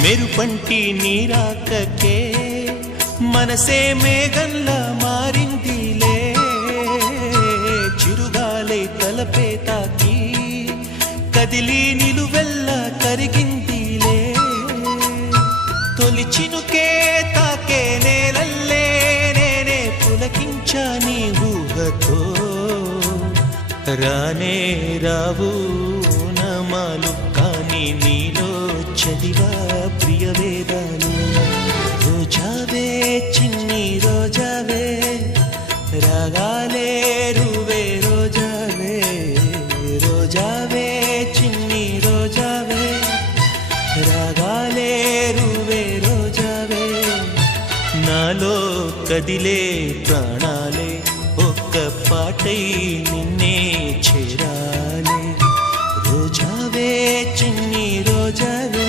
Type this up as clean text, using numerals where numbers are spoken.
మెరుపంటి నీరాకకే మనసే మేఘంలా మారిందిలే, చిరుగాలై తలపే తాకి కదిలి నిలువెల్లా కరిగిందిలే, తొలి చినుకే తాకే నేలల్లే నేనే పులకించా నీ ఊహతో, రానే రావు నమాలు కానీ నీలో చదివా ప్రియ వేదాలు. రోజావే చిన్ని రోజావే రాగాలే రువే రోజావే, రోజావే చిన్ని రోజావే రాగాలే రువే రోజావే, నాలో కదిలే ప్రాణాలే ఒక్క పాటై నిన్నే చేరాలే, రోజావే చిన్ని రోజావే.